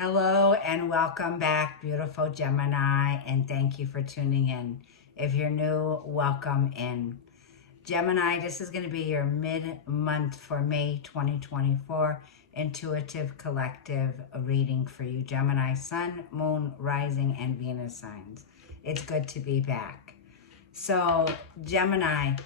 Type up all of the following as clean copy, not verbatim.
Hello and welcome back, beautiful Gemini, and thank you for tuning in. If you're new, welcome in. Gemini, this is going to be your mid-month for May 2024 intuitive collective reading for you, Gemini, Sun, Moon, Rising, and Venus signs. It's good to be back. So, Gemini,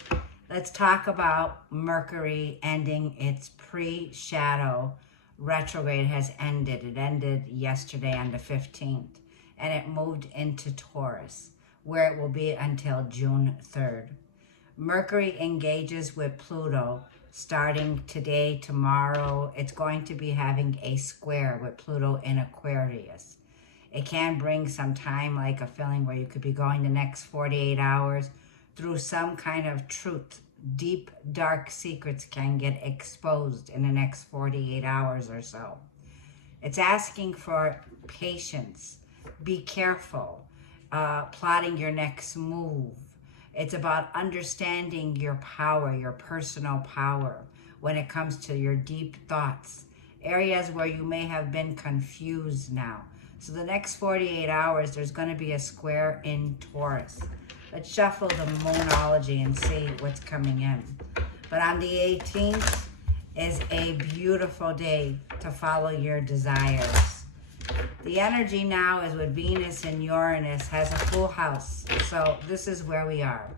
let's talk about Mercury ending its pre-shadow retrograde has ended. It ended yesterday on the 15th, and it moved into Taurus, where it will be until June 3rd. Mercury engages with Pluto starting today, tomorrow. It's going to be having a square with Pluto in Aquarius. It can bring some time, like a feeling where you could be going the next 48 hours through some kind of truth. Deep, dark secrets can get exposed in the next 48 hours or so. It's asking for patience. Be careful. Plotting your next move. It's about understanding your power, your personal power, when it comes to your deep thoughts. Areas where you may have been confused now. So the next 48 hours, there's going to be a square in Taurus. Let's shuffle the Moonology and see what's coming in. But on the 18th is a beautiful day to follow your desires. The energy now is with Venus and Uranus has a full house. So this is where we are.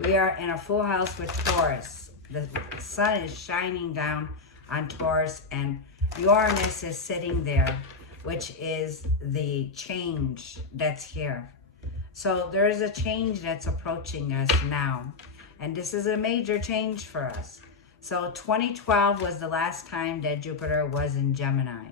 We are in a full house with Taurus. The sun is shining down on Taurus and Uranus is sitting there, which is the change that's here. So there is a change that's approaching us now. And this is a major change for us. So 2012 was the last time that Jupiter was in Gemini.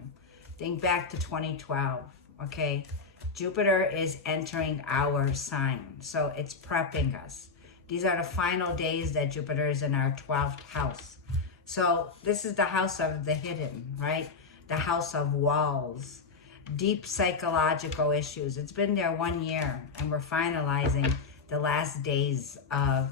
Think back to 2012, okay? Jupiter is entering our sign. So it's prepping us. These are the final days that Jupiter is in our 12th house. So this is the house of the hidden, right? The house of walls. Deep psychological issues. It's been there 1 year and we're finalizing the last days of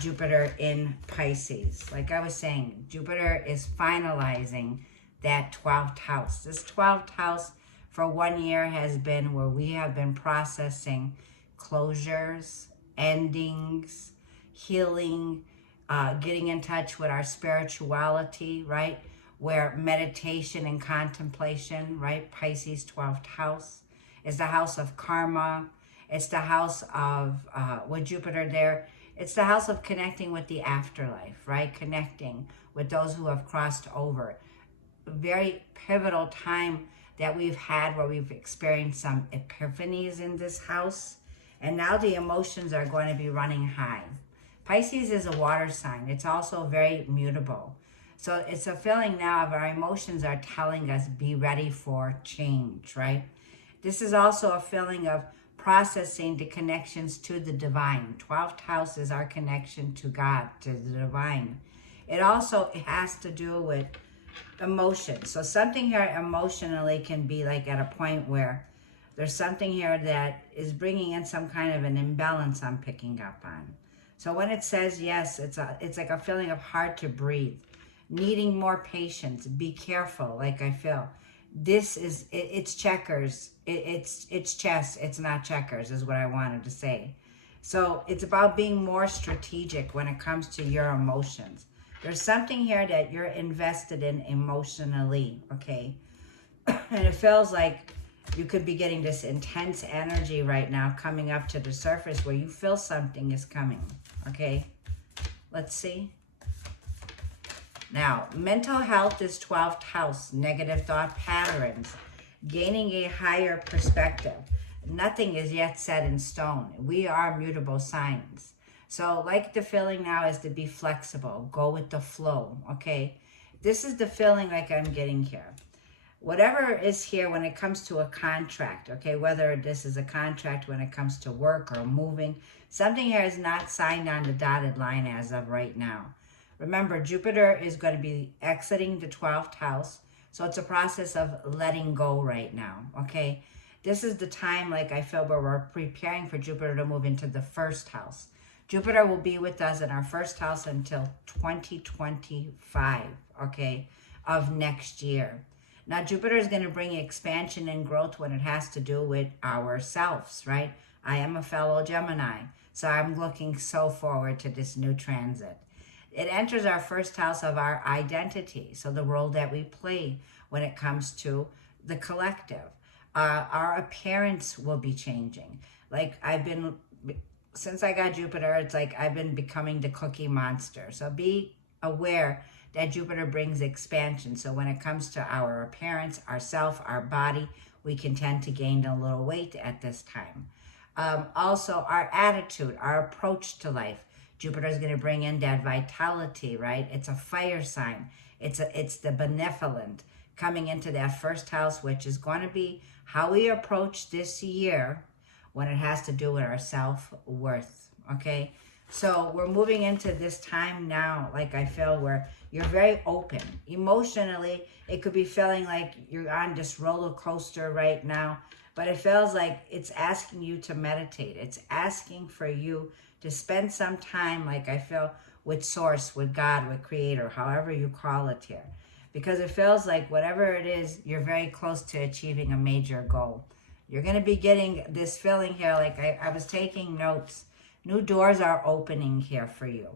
Jupiter in Pisces. Like I was saying, Jupiter is finalizing that 12th house. This 12th house for 1 year has been where we have been processing closures, endings, healing, getting in touch with our spirituality, right? Where meditation and contemplation, right? Pisces 12th house is the house of karma. It's the house of, with Jupiter there, it's the house of connecting with the afterlife, right? Connecting with those who have crossed over. A very pivotal time that we've had where we've experienced some epiphanies in this house. And now the emotions are going to be running high. Pisces is a water sign. It's also very mutable. So it's a feeling now of our emotions are telling us be ready for change, right? This is also a feeling of processing the connections to the divine. 12th house is our connection to God, to the divine. It also has to do with emotions. So something here emotionally can be like at a point where there's something here that is bringing in some kind of an imbalance I'm picking up on. So when it says yes, it's like a feeling of hard to breathe. Needing more patience. Be careful, like I feel. This is, it's checkers. It's chess. It's not checkers is what I wanted to say. So it's about being more strategic when it comes to your emotions. There's something here that you're invested in emotionally, okay? And it feels like you could be getting this intense energy right now coming up to the surface where you feel something is coming, okay? Let's see. Now, mental health is 12th house, negative thought patterns, gaining a higher perspective. Nothing is yet set in stone. We are mutable signs. So like the feeling now is to be flexible, go with the flow, okay? This is the feeling like I'm getting here. Whatever is here when it comes to a contract, okay, whether this is a contract when it comes to work or moving, something here is not signed on the dotted line as of right now. Remember, Jupiter is going to be exiting the 12th house. So it's a process of letting go right now, okay? This is the time, like I feel, where we're preparing for Jupiter to move into the first house. Jupiter will be with us in our first house until 2025, okay, of next year. Now, Jupiter is going to bring expansion and growth when it has to do with ourselves, right? I am a fellow Gemini, so I'm looking so forward to this new transit. It enters our first house of our identity, so the role that we play when it comes to the collective. Our appearance will be changing. Like since I got Jupiter, it's like I've been becoming the cookie monster. So be aware that Jupiter brings expansion. So when it comes to our appearance, our self, our body, we can tend to gain a little weight at this time. Also, our attitude, our approach to life. Jupiter is going to bring in that vitality, right? It's a fire sign. It's the benevolent coming into that first house, which is going to be how we approach this year when it has to do with our self-worth, okay? So we're moving into this time now, like I feel, where you're very open. Emotionally, it could be feeling like you're on this roller coaster right now, but it feels like it's asking you to meditate. It's asking for you to spend some time, like I feel, with Source, with God, with Creator, however you call it here. Because it feels like whatever it is, you're very close to achieving a major goal. You're going to be getting this feeling here, like I was taking notes. New doors are opening here for you.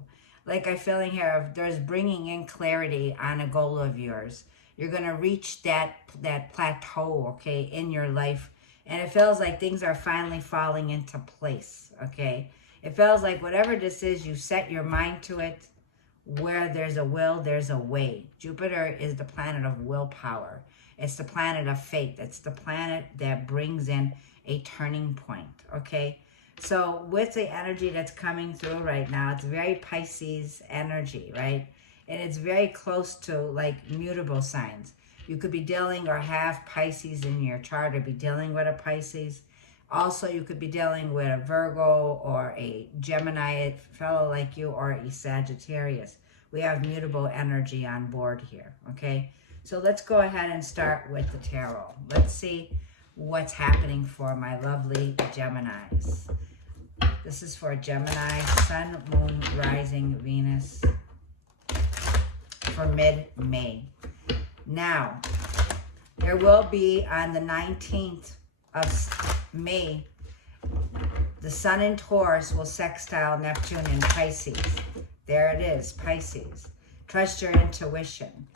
Like I'm feeling here, of there's bringing in clarity on a goal of yours. You're going to reach that plateau, okay, in your life. And it feels like things are finally falling into place, okay? It feels like whatever this is, you set your mind to it. Where there's a will, there's a way. Jupiter is the planet of willpower. It's the planet of faith. It's the planet that brings in a turning point, okay? So with the energy that's coming through right now, it's very Pisces energy, right? And it's very close to like mutable signs. You could be dealing or have Pisces in your chart or be dealing with a Pisces. Also, you could be dealing with a Virgo or a Gemini fellow like you or a Sagittarius. We have mutable energy on board here, okay? So let's go ahead and start with the tarot. Let's see what's happening for my lovely Geminis. This is for Gemini, Sun, Moon, Rising, Venus for mid-May. Now, there will be on the 19th of May, the Sun in Taurus will sextile Neptune in Pisces. There it is, Pisces. Trust your intuition.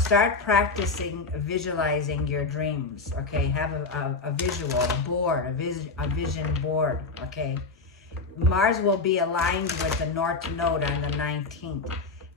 Start practicing visualizing your dreams, okay? Have a visual, a board, a vision board, okay? Mars will be aligned with the North Node on the 19th.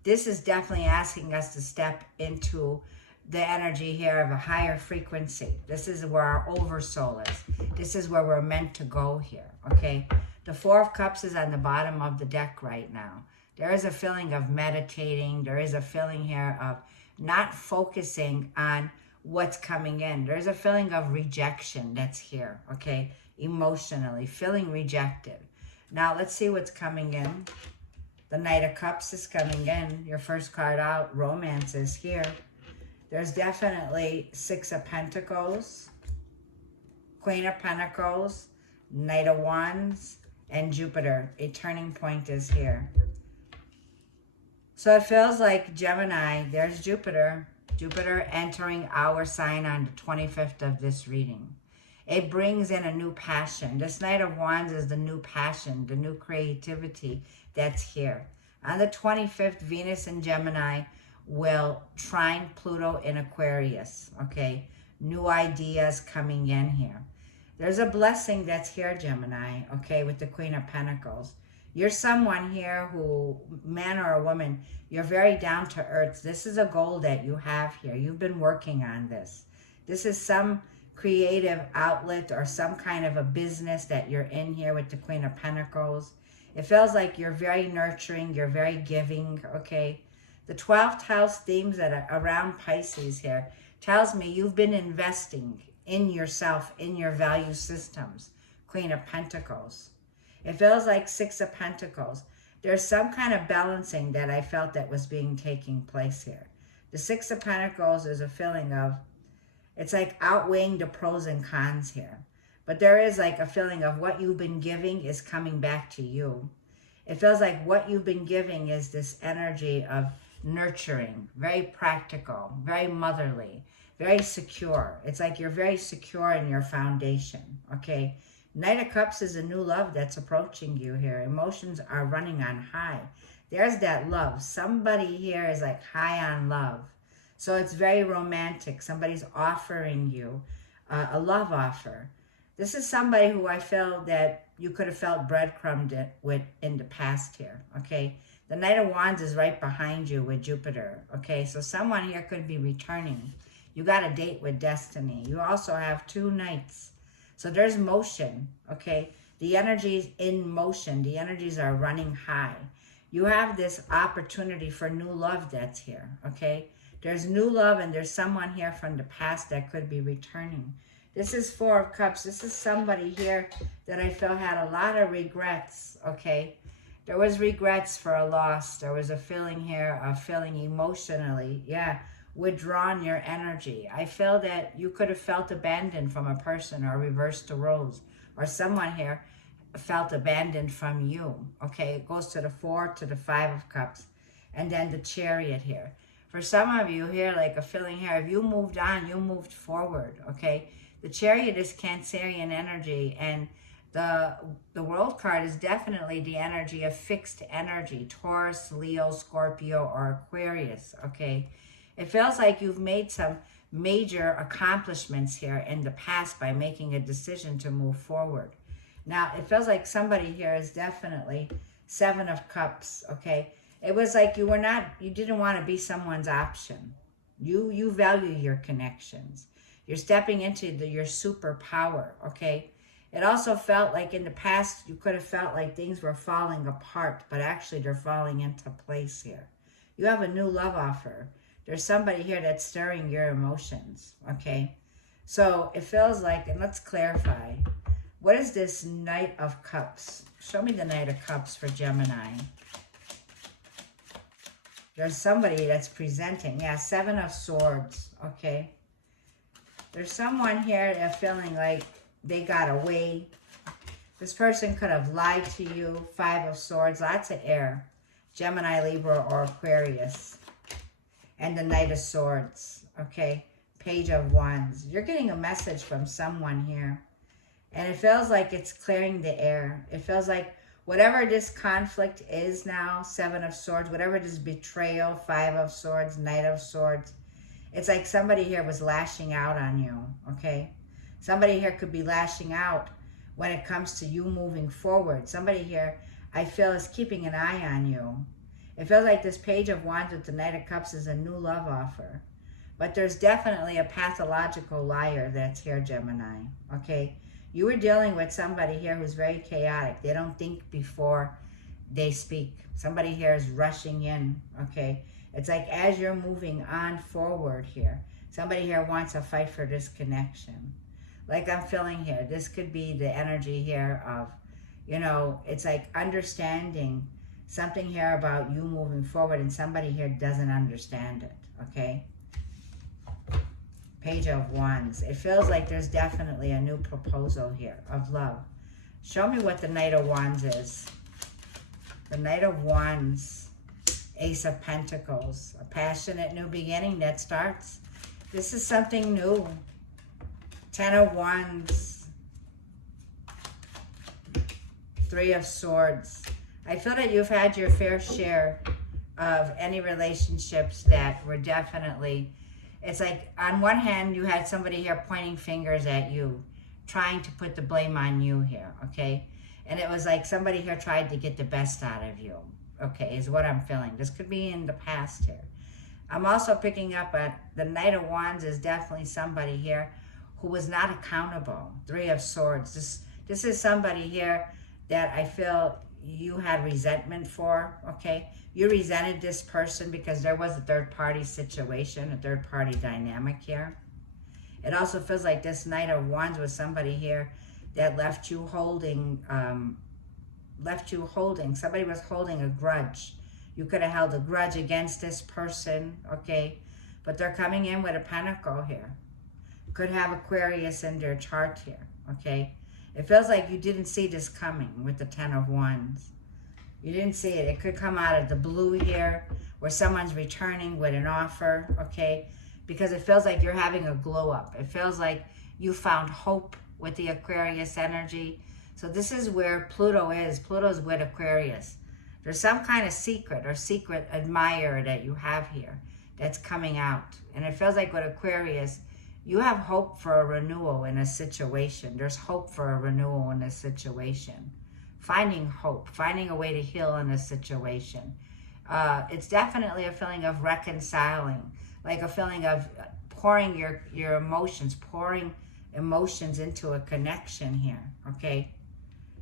This is definitely asking us to step into the energy here of a higher frequency. This is where our oversoul is. This is where we're meant to go here, okay? The Four of Cups is on the bottom of the deck right now. There is a feeling of meditating. There is a feeling here of not focusing on what's coming in. There's a feeling of rejection that's here, okay? Emotionally, feeling rejected. Now, let's see what's coming in. The Knight of Cups is coming in. Your first card out, romance is here. There's definitely Six of Pentacles, Queen of Pentacles, Knight of Wands, and Jupiter. A turning point is here. So it feels like Gemini, there's Jupiter. Jupiter entering our sign on the 25th of this reading. It brings in a new passion. This Knight of Wands is the new passion, the new creativity that's here. On the 25th, Venus in Gemini will trine Pluto in Aquarius, okay? New ideas coming in here. There's a blessing that's here, Gemini, okay, with the Queen of Pentacles. You're someone here who, man or a woman, you're very down to earth. This is a goal that you have here. You've been working on this. This is some creative outlet or some kind of a business that you're in here with the Queen of Pentacles. It feels like you're very nurturing, you're very giving, okay? The 12th house themes that are around Pisces here tells me you've been investing in yourself, in your value systems. Queen of Pentacles. It feels like Six of Pentacles. There's some kind of balancing that I felt that was taking place here. The Six of Pentacles is a feeling of, it's like outweighing the pros and cons here. But there is like a feeling of what you've been giving is coming back to you. It feels like what you've been giving is this energy of nurturing, very practical, very motherly. very secure. It's like you're very secure in your foundation, okay? Knight of Cups is a new love that's approaching you here. Emotions are running on high. There's that love. Somebody here is like high on love. So it's very romantic. Somebody's offering you a love offer. This is somebody who I feel that you could have felt breadcrumbed with in the past here, okay? The Knight of Wands is right behind you with Jupiter, okay? So someone here could be returning. You got a date with destiny. You also have 2 knights. So there's motion, okay? The energy is in motion. The energies are running high. You have this opportunity for new love that's here, okay? There's new love, and there's someone here from the past that could be returning. This is 4 of Cups. This is somebody here that I feel had a lot of regrets, okay? There was regrets for a loss. There was a feeling here of feeling emotionally, withdrawn your energy. I feel that you could have felt abandoned from a person, or reversed the roles, or someone here felt abandoned from you, okay? It goes to the 4, to the 5 of Cups, and then the Chariot here. For some of you here, like a feeling here, if you moved on, you moved forward, okay? The Chariot is Cancerian energy, and the World card is definitely the energy of fixed energy, Taurus, Leo, Scorpio, or Aquarius, okay? It feels like you've made some major accomplishments here in the past by making a decision to move forward. Now, it feels like somebody here is definitely 7 of Cups, okay? It was like you didn't want to be someone's option. You value your connections. You're stepping into your superpower, okay? It also felt like in the past, you could have felt like things were falling apart, but actually they're falling into place here. You have a new love offer. There's somebody here that's stirring your emotions, okay? So it feels like, and let's clarify, what is this Knight of Cups? Show me the Knight of Cups for Gemini. There's somebody that's presenting, 7 of Swords, okay? There's someone here that's feeling like they got away. This person could have lied to you. 5 of Swords, lots of air. Gemini, Libra, or Aquarius. And the Knight of Swords, okay? Page of Wands. You're getting a message from someone here. And it feels like it's clearing the air. It feels like whatever this conflict is now, 7 of Swords, whatever this betrayal, 5 of Swords, Knight of Swords, it's like somebody here was lashing out on you, okay? Somebody here could be lashing out when it comes to you moving forward. Somebody here, I feel, is keeping an eye on you. It feels like this Page of Wands with the Knight of Cups is a new love offer. But there's definitely a pathological liar that's here, Gemini, okay? You were dealing with somebody here who's very chaotic. They don't think before they speak. Somebody here is rushing in, okay? It's like as you're moving on forward here, somebody here wants to fight for this connection. Like I'm feeling here, this could be the energy here of, it's like understanding something here about you moving forward, and somebody here doesn't understand it, okay? Page of Wands. It feels like there's definitely a new proposal here of love. Show me what the Knight of Wands is. The Knight of Wands, Ace of Pentacles, a passionate new beginning that starts. This is something new. 10 of Wands, 3 of Swords. I feel that you've had your fair share of any relationships that were definitely, it's like on one hand you had somebody here pointing fingers at you, trying to put the blame on you here, okay? And it was like somebody here tried to get the best out of you, okay, is what I'm feeling. This could be in the past here. I'm also picking up the Knight of Wands is definitely somebody here who was not accountable. 3 of Swords. This is somebody here that I feel you had resentment for, okay? You resented this person because there was a third-party situation, a third-party dynamic here. It also feels like this Knight of Wands was somebody here that left you holding. Somebody was holding a grudge. You could have held a grudge against this person, okay? But they're coming in with a pentacle here. Could have Aquarius in their chart here, okay? It feels like you didn't see this coming with the 10 of Wands. You didn't see it. It could come out of the blue here, where someone's returning with an offer, okay? because it feels like you're having a glow up. It feels like you found hope with the Aquarius energy. So this is where Pluto is. Pluto's with Aquarius. There's some kind of secret or secret admirer that you have here that's coming out. And it feels like with Aquarius, you have hope for a renewal in a situation. There's hope for a renewal in a situation. Finding hope, finding a way to heal in a situation. It's definitely a feeling of reconciling, like a feeling of pouring your emotions, pouring emotions into a connection here, okay?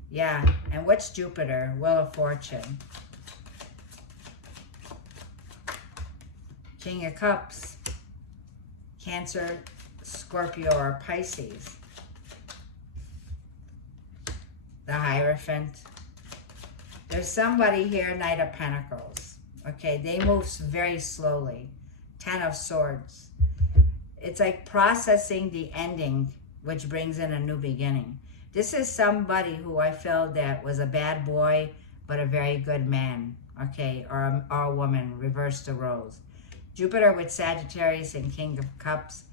Yeah, and what's Jupiter? Wheel of Fortune. King of Cups. Cancer, Scorpio, or Pisces. The Hierophant. There's somebody here, Knight of Pentacles. Okay, they move very slowly. Ten of Swords. It's like processing the ending, which brings in a new beginning. This is somebody who I feel that was a bad boy, but a very good man, okay, or a woman, reverse the roles. Jupiter with Sagittarius and King of Cups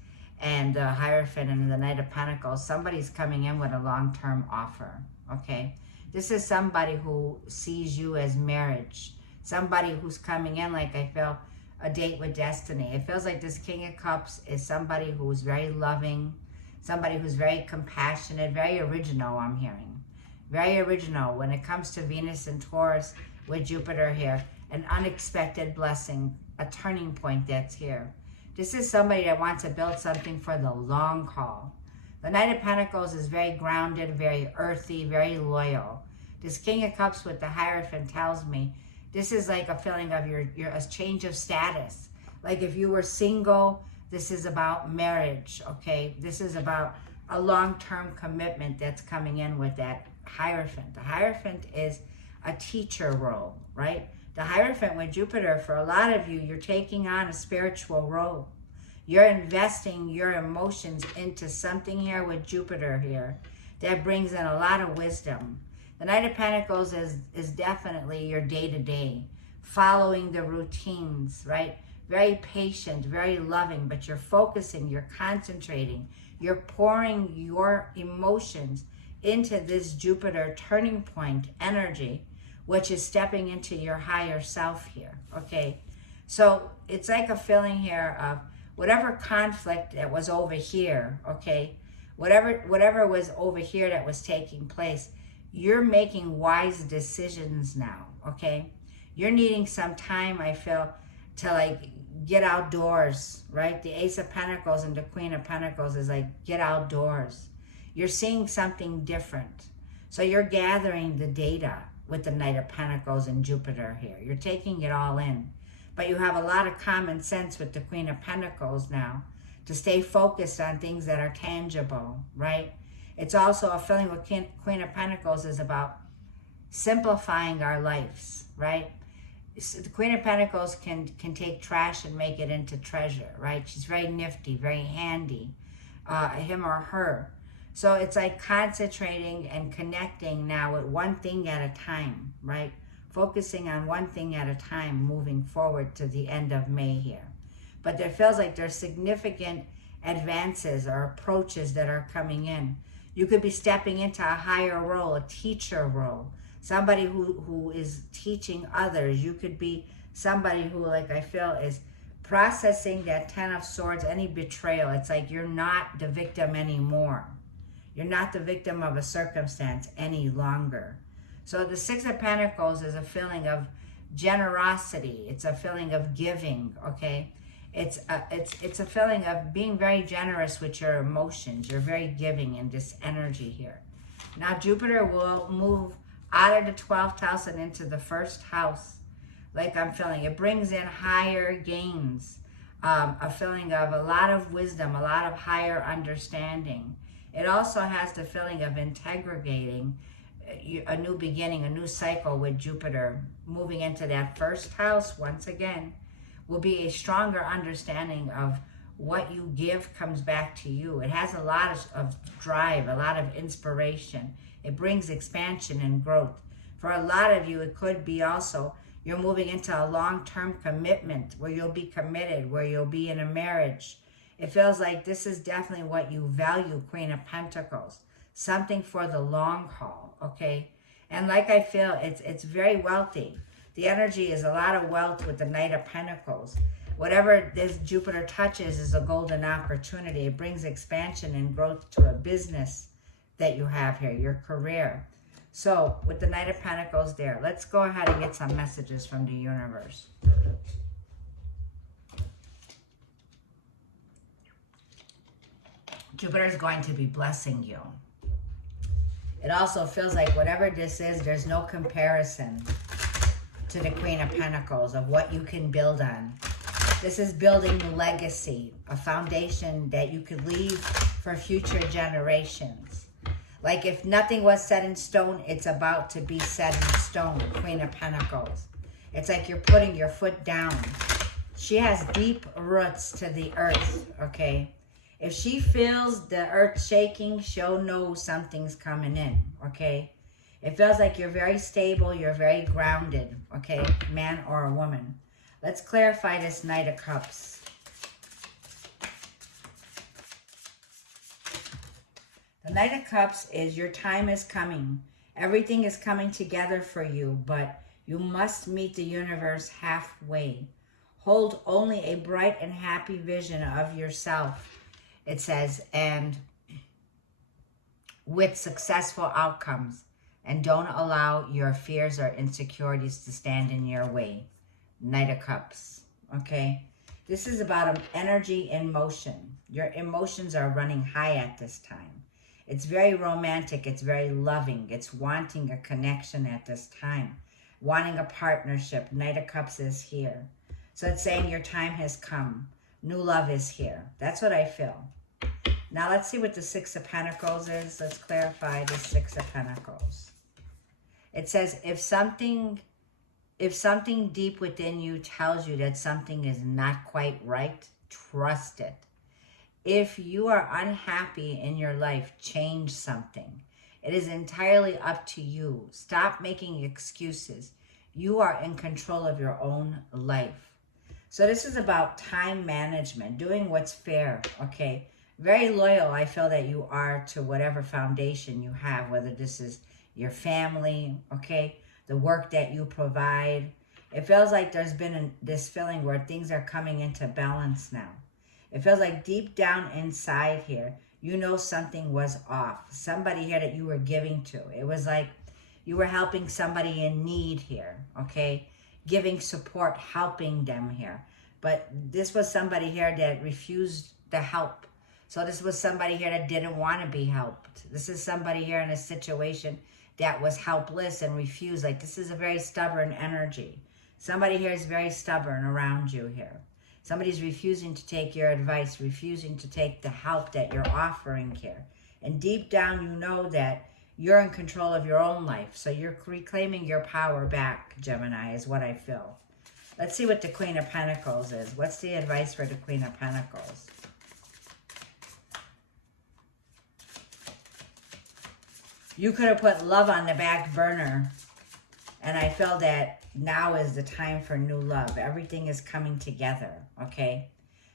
and the Hierophant and the Knight of Pentacles. Somebody's coming in with a long-term offer, okay? This is somebody who sees you as marriage. Somebody who's coming in, like I feel, a date with destiny. It feels like this King of Cups is somebody who's very loving, somebody who's very compassionate, very original, I'm hearing. Very original when it comes to Venus and Taurus with Jupiter here. An unexpected blessing, a turning point that's here. This is somebody that wants to build something for the long haul. The Knight of Pentacles is very grounded, very earthy, very loyal. This King of Cups with the Hierophant tells me this is like a feeling of your a change of status. Like if you were single, this is about marriage, okay? This is about a long-term commitment that's coming in with that Hierophant. The Hierophant is a teacher role, right? The Hierophant with Jupiter, for a lot of you, you're taking on a spiritual role. You're investing your emotions into something here with Jupiter here that brings in a lot of wisdom. The Knight of Pentacles is definitely your day-to-day, following the routines, right? Very patient, very loving, but you're focusing, you're concentrating, you're pouring your emotions into this Jupiter turning point energy, which is stepping into your higher self here, okay? So it's like a feeling here of whatever conflict that was over here, okay? Whatever was over here that was taking place, you're making wise decisions now, okay? You're needing some time, I feel, to like get outdoors, right? The Ace of Pentacles and the Queen of Pentacles is like get outdoors. You're seeing something different. So you're gathering the data with the Knight of Pentacles and Jupiter here. You're taking it all in. But you have a lot of common sense with the Queen of Pentacles now to stay focused on things that are tangible, right? It's also a feeling with Queen of Pentacles is about simplifying our lives, right? The Queen of Pentacles can take trash and make it into treasure, right? She's very nifty, very handy, him or her. So it's like concentrating and connecting now with one thing at a time, right? Focusing on one thing at a time, moving forward to the end of May here. But there feels like there's significant advances or approaches that are coming in. You could be stepping into a higher role, a teacher role, somebody who is teaching others. You could be somebody who, like I feel, is processing that Ten of Swords, any betrayal. It's like you're not the victim anymore. You're not the victim of a circumstance any longer. So the Six of Pentacles is a feeling of generosity. It's a feeling of giving, okay? It's a feeling of being very generous with your emotions. You're very giving in this energy here. Now Jupiter will move out of the 12th house and into the first house, like I'm feeling. It brings in higher gains, a feeling of a lot of wisdom, a lot of higher understanding. It also has the feeling of integrating a new beginning, a new cycle with Jupiter moving into that first house once again. Will be a stronger understanding of what you give comes back to you. It has a lot of drive, a lot of inspiration. It brings expansion and growth. For a lot of you, it could be also you're moving into a long-term commitment where you'll be committed, where you'll be in a marriage, It feels like this is definitely what you value, Queen of Pentacles. Something for the long haul, okay? And like I feel, it's very wealthy. The energy is a lot of wealth with the Knight of Pentacles. Whatever this Jupiter touches is a golden opportunity. It brings expansion and growth to a business that you have here, your career. So with the Knight of Pentacles there, let's go ahead and get some messages from the universe. Jupiter is going to be blessing you. It also feels like whatever this is, there's no comparison to the Queen of Pentacles of what you can build on. This is building legacy, a foundation that you could leave for future generations. Like if nothing was set in stone, it's about to be set in stone, Queen of Pentacles. It's like you're putting your foot down. She has deep roots to the earth, okay? If she feels the earth shaking, she'll know something's coming in, okay? It feels like you're very stable, you're very grounded, okay? Man or a woman. Let's clarify this Knight of Cups. The Knight of Cups is your time is coming. Everything is coming together for you, but you must meet the universe halfway. Hold only a bright and happy vision of yourself, it says, and with successful outcomes. And don't allow your fears or insecurities to stand in your way. Knight of Cups, okay? This is about energy in motion. Your emotions are running high at this time. It's very romantic. It's very loving. It's wanting a connection at this time. Wanting a partnership. Knight of Cups is here. So it's saying your time has come. New love is here. That's what I feel. Now let's see what the Six of Pentacles is. Let's clarify the Six of Pentacles. It says, if something deep within you tells you that something is not quite right, trust it. If you are unhappy in your life, change something. It is entirely up to you. Stop making excuses. You are in control of your own life. So this is about time management, doing what's fair, okay? Very loyal, I feel that you are to whatever foundation you have, whether this is your family, okay? The work that you provide. It feels like there's been this feeling where things are coming into balance now. It feels like deep down inside here, you know something was off. Somebody here that you were giving to. It was like you were helping somebody in need here, okay? Giving support, helping them here. But this was somebody here that refused the help. So this was somebody here that didn't want to be helped. This is somebody here in a situation that was helpless and refused. Like this is a very stubborn energy. Somebody here is very stubborn around you here. Somebody's refusing to take your advice, refusing to take the help that you're offering here. And deep down, you know that you're in control of your own life. So you're reclaiming your power back, Gemini, is what I feel. Let's see what the Queen of Pentacles is. What's the advice for the Queen of Pentacles? You could have put love on the back burner. And I feel that now is the time for new love. Everything is coming together, okay?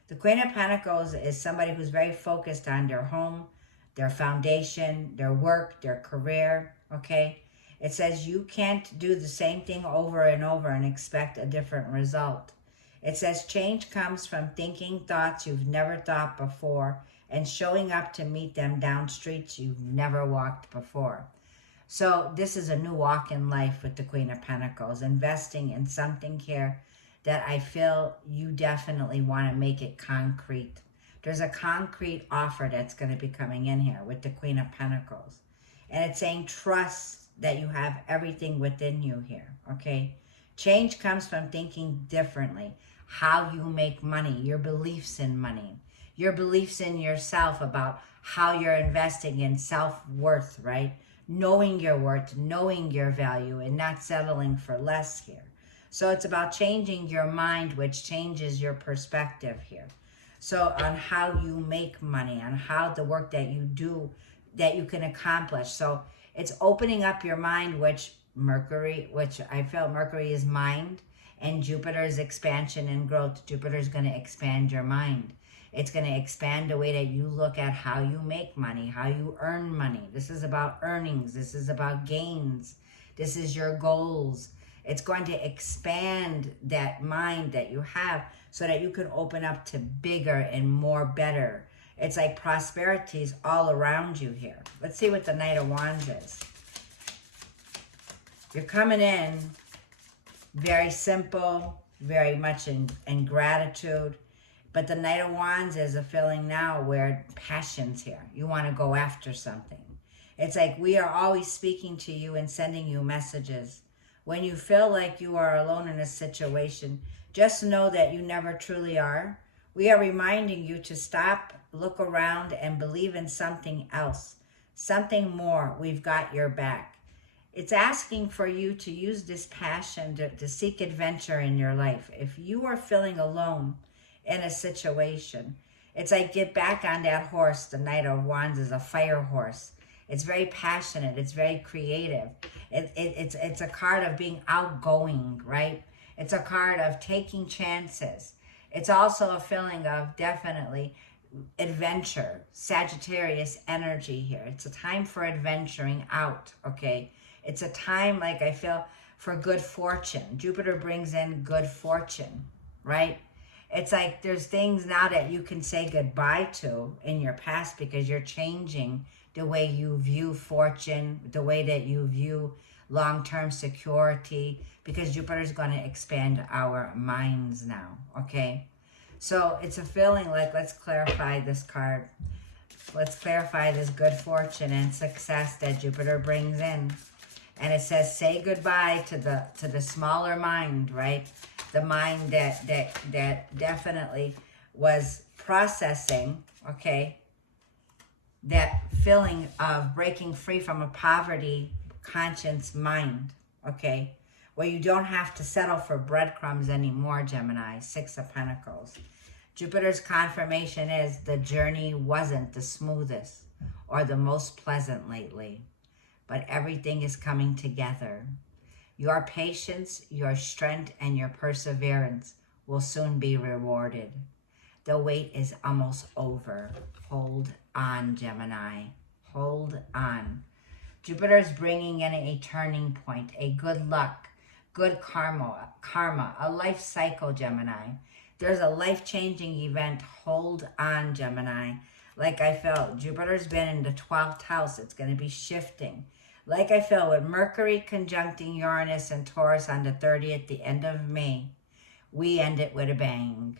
The Queen of Pentacles is somebody who's very focused on their home, their foundation, their work, their career, okay? It says you can't do the same thing over and over and expect a different result. It says change comes from thinking thoughts you've never thought before and showing up to meet them down streets you've never walked before. So this is a new walk in life with the Queen of Pentacles, investing in something here that I feel you definitely want to make it concrete. There's a concrete offer that's going to be coming in here with the Queen of Pentacles. And it's saying trust that you have everything within you here, okay? Change comes from thinking differently. How you make money, your beliefs in money, your beliefs in yourself about how you're investing in self-worth, right? Knowing your worth, knowing your value, and not settling for less here. So it's about changing your mind, which changes your perspective here. So on how you make money, on how the work that you do, that you can accomplish. So it's opening up your mind, which I feel Mercury is mind, and Jupiter is expansion and growth. Jupiter is going to expand your mind. It's going to expand the way that you look at how you make money, how you earn money. This is about earnings. This is about gains. This is your goals. It's going to expand that mind that you have so that you can open up to bigger and more better. It's like prosperity is all around you here. Let's see what the Knight of Wands is. You're coming in very simple, very much in gratitude. But the Knight of Wands is a feeling now where passion's here. You want to go after something. It's like we are always speaking to you and sending you messages. When you feel like you are alone in a situation, just know that you never truly are. We are reminding you to stop, look around, and believe in something else. Something more. We've got your back. It's asking for you to use this passion to seek adventure in your life. If you are feeling alone in a situation, it's like get back on that horse. The Knight of Wands is a fire horse. It's very passionate. It's very creative. It's a card of being outgoing, right? It's a card of taking chances. It's also a feeling of definitely adventure, Sagittarius energy here. It's a time for adventuring out, okay? It's a time, like I feel, for good fortune. Jupiter brings in good fortune, right? It's like there's things now that you can say goodbye to in your past because you're changing the way you view fortune, the way that you view long-term security, because Jupiter is going to expand our minds now, okay? So it's a feeling like, let's clarify this card. Let's clarify this good fortune and success that Jupiter brings in. And it says, say goodbye to the smaller mind, right? The mind that definitely was processing, okay, that feeling of breaking free from a poverty conscience mind, okay, where you don't have to settle for breadcrumbs anymore, Gemini. 6 of Pentacles. Jupiter's confirmation is the journey wasn't the smoothest or the most pleasant lately, but everything is coming together. Your patience, your strength, and your perseverance will soon be rewarded. The wait is almost over. Hold on, Gemini. Hold on. Jupiter is bringing in a turning point, a good luck, good karma, a life cycle, Gemini. There's a life-changing event. Hold on, Gemini. Like I felt, Jupiter's been in the 12th house. It's going to be shifting. Like I feel, with Mercury conjuncting Uranus and Taurus on the 30th, the end of May, we end it with a bang.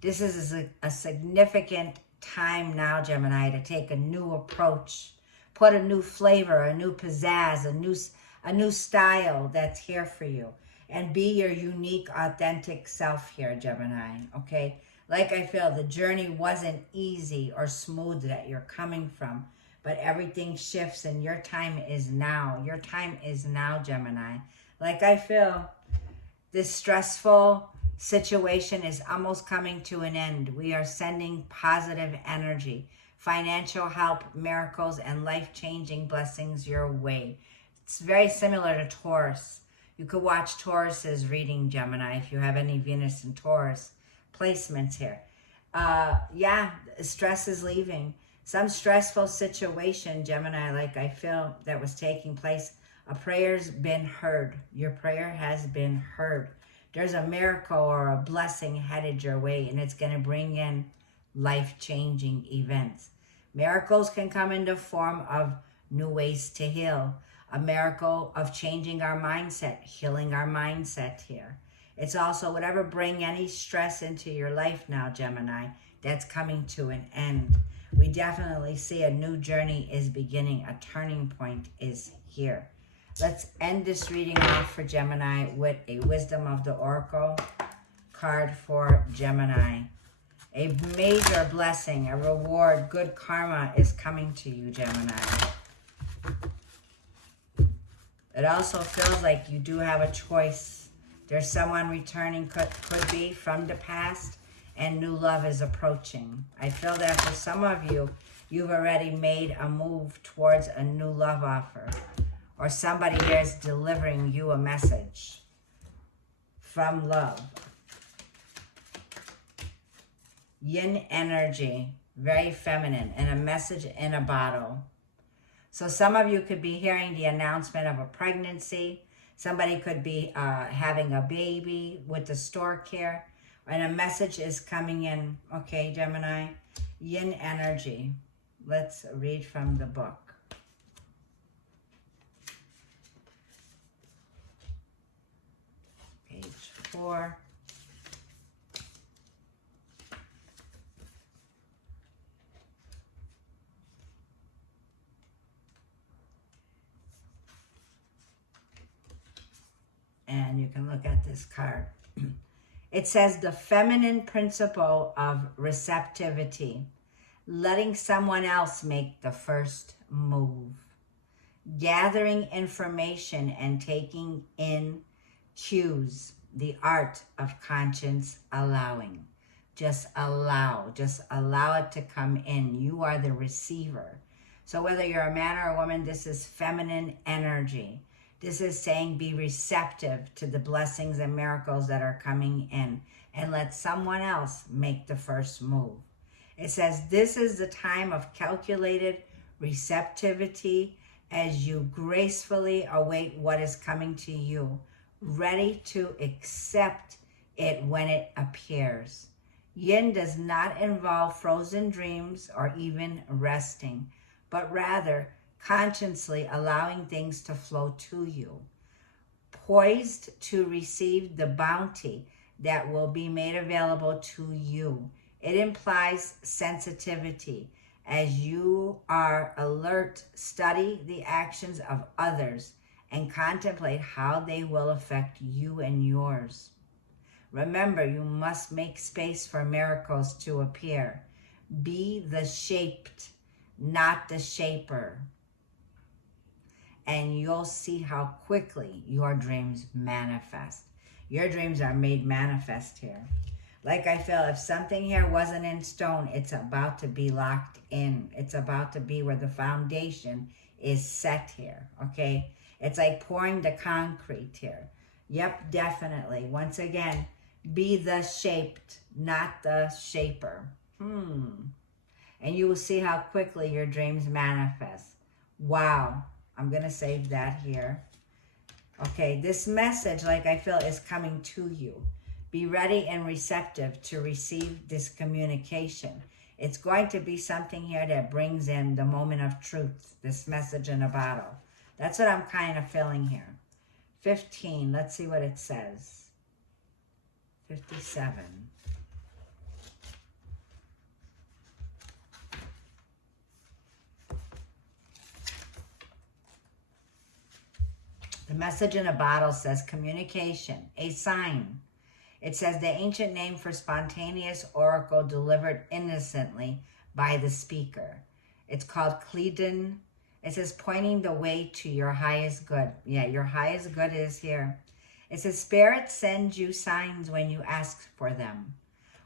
This is a significant time now, Gemini, to take a new approach, put a new flavor, a new pizzazz, a new style that's here for you, and be your unique, authentic self here, Gemini, okay? Like I feel, the journey wasn't easy or smooth that you're coming from, but everything shifts and your time is now. Your time is now, Gemini. Like I feel, this stressful situation is almost coming to an end. We are sending positive energy, financial help, miracles, and life-changing blessings your way. It's very similar to Taurus. You could watch Taurus's reading, Gemini, if you have any Venus and Taurus placements here. Yeah, stress is leaving. Some stressful situation, Gemini, like I feel, that was taking place, a prayer's been heard. Your prayer has been heard. There's a miracle or a blessing headed your way, and it's going to bring in life-changing events. Miracles can come in the form of new ways to heal, a miracle of changing our mindset, healing our mindset here. It's also whatever bring any stress into your life now, Gemini, that's coming to an end. We definitely see a new journey is beginning. A turning point is here. Let's end this reading off for Gemini with a Wisdom of the Oracle card for Gemini. A major blessing, a reward, good karma is coming to you, Gemini. It also feels like you do have a choice. There's someone returning, could be from the past, and new love is approaching. I feel that for some of you, you've already made a move towards a new love offer, or somebody here is delivering you a message from love. Yin energy, very feminine, and a message in a bottle. So some of you could be hearing the announcement of a pregnancy. Somebody could be having a baby with the store care. And a message is coming in. Okay, Gemini. Yin energy. Let's read from the book. Page 4. And you can look at this card. It says the feminine principle of receptivity, letting someone else make the first move, gathering information and taking in cues, the art of conscious allowing. Just allow it to come in. You are the receiver. So whether you're a man or a woman, this is feminine energy. This is saying be receptive to the blessings and miracles that are coming in and let someone else make the first move. It says this is the time of calculated receptivity as you gracefully await what is coming to you, ready to accept it when it appears. Yin does not involve frozen dreams or even resting, but rather consciously allowing things to flow to you, poised to receive the bounty that will be made available to you. It implies sensitivity. As you are alert, study the actions of others and contemplate how they will affect you and yours. Remember, you must make space for miracles to appear. Be the shaped, not the shaper. And you'll see how quickly your dreams manifest. Your dreams are made manifest here. Like I feel, if something here wasn't in stone, it's about to be locked in. It's about to be where the foundation is set here, okay? It's like pouring the concrete here. Yep, definitely. Once again, be the shaped, not the shaper. And you will see how quickly your dreams manifest. Wow. I'm going to save that here. Okay, this message, like I feel, is coming to you. Be ready and receptive to receive this communication. It's going to be something here that brings in the moment of truth, this message in a bottle. That's what I'm kind of feeling here. 15, let's see what it says. 57. The message in a bottle says communication, a sign. It says the ancient name for spontaneous oracle delivered innocently by the speaker. It's called Cledon. It says pointing the way to your highest good. Yeah, your highest good is here. It says spirit sends you signs when you ask for them.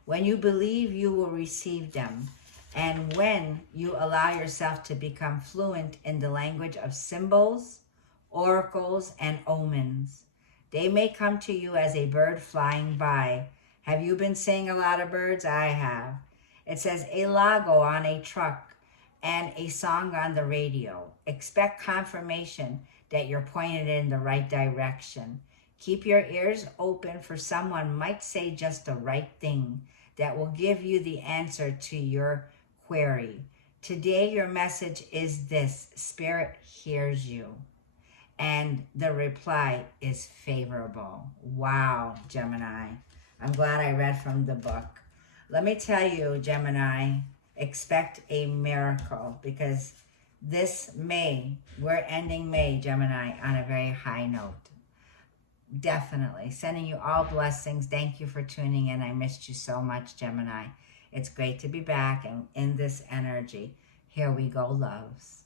When you believe, you will receive them. And when you allow yourself to become fluent in the language of symbols, oracles, and omens, they may come to you as a bird flying by. Have you been seeing a lot of birds? I have. It says a logo on a truck and a song on the radio. Expect confirmation that you're pointed in the right direction. Keep your ears open for someone might say just the right thing that will give you the answer to your query. Today, your message is this: Spirit hears you. And the reply is favorable. Wow, Gemini. I'm glad I read from the book. Let me tell you, Gemini, expect a miracle, because this May, we're ending May, Gemini, on a very high note. Definitely. Sending you all blessings. Thank you for tuning in. I missed you so much, Gemini. It's great to be back and in this energy. Here we go, loves.